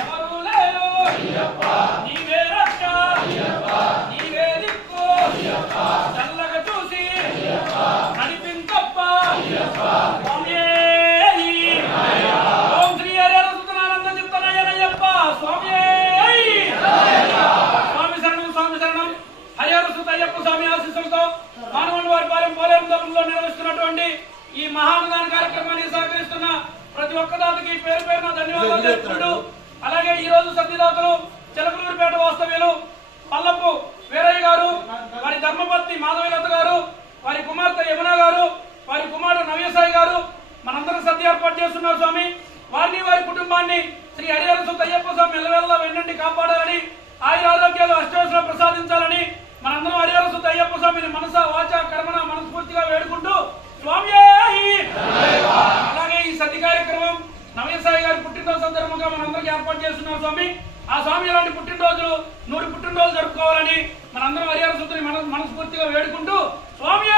ఎవరు లేరు నీవే రక్ష నీవే దిక్కు చల్లగా చూసి నడిపించప్ప ఓం శ్రీ హరిహర సుతనానంద చిత్తనయ్యనయ్యప్ప స్వామి స్వామి శరణం హరిహర సుత అయ్యప్ప స్వామి ఆశీస్సులతో మానవుని వారి పాలెం పోలేరు తరంలో నిర్వహిస్తున్నటువంటి ఈ మహానుదాన కార్యక్రమానికి సహకరిస్తున్న ప్రతి ఒక్క దాతకి పేరు పేరున ధన్యవాదాలు తెలుపుకుంటూ అలాగే ఈ రోజు సత్యదాతలు చిలకలూరిపేట వాస్తవ్యులు పల్లపు వీరయ్య గారు, వారి ధర్మపత్ని మాధవీలత గారు, వారి కుమార్తె యమున గారు, వారి కుమారుడు నవ్యసాయి గారు మనందరం సత్య ఏర్పాటు చేస్తున్నారు స్వామి. వారిని వారి కుటుంబాన్ని శ్రీ హరిహర సుత అయ్యప్ప స్వామి ఎల్లవేళలా వెన్నంటి కాపాడాలని ఆయురారోగ్యాలు అష్టోషులు ప్రసాదించాలని మనందరం హరిహర సుత అయ్యప్ప స్వామిని మనస వాచ కర్మన మనస్ఫూర్తిగా వేడుకుంటూ స్వామి. అలాగే ఈ సతి కార్యక్రమం నవ్యసాయి గారి పుట్టినరోజు సందర్భంగా మనందరికీ ఏర్పాటు చేస్తున్నారు స్వామి. ఆ స్వామి ఇలాంటి పుట్టినరోజులు 100 పుట్టినరోజు జరుపుకోవాలని మనందరం హరిహర సుతని మనస్ఫూర్తిగా వేడుకుంటూ స్వామి.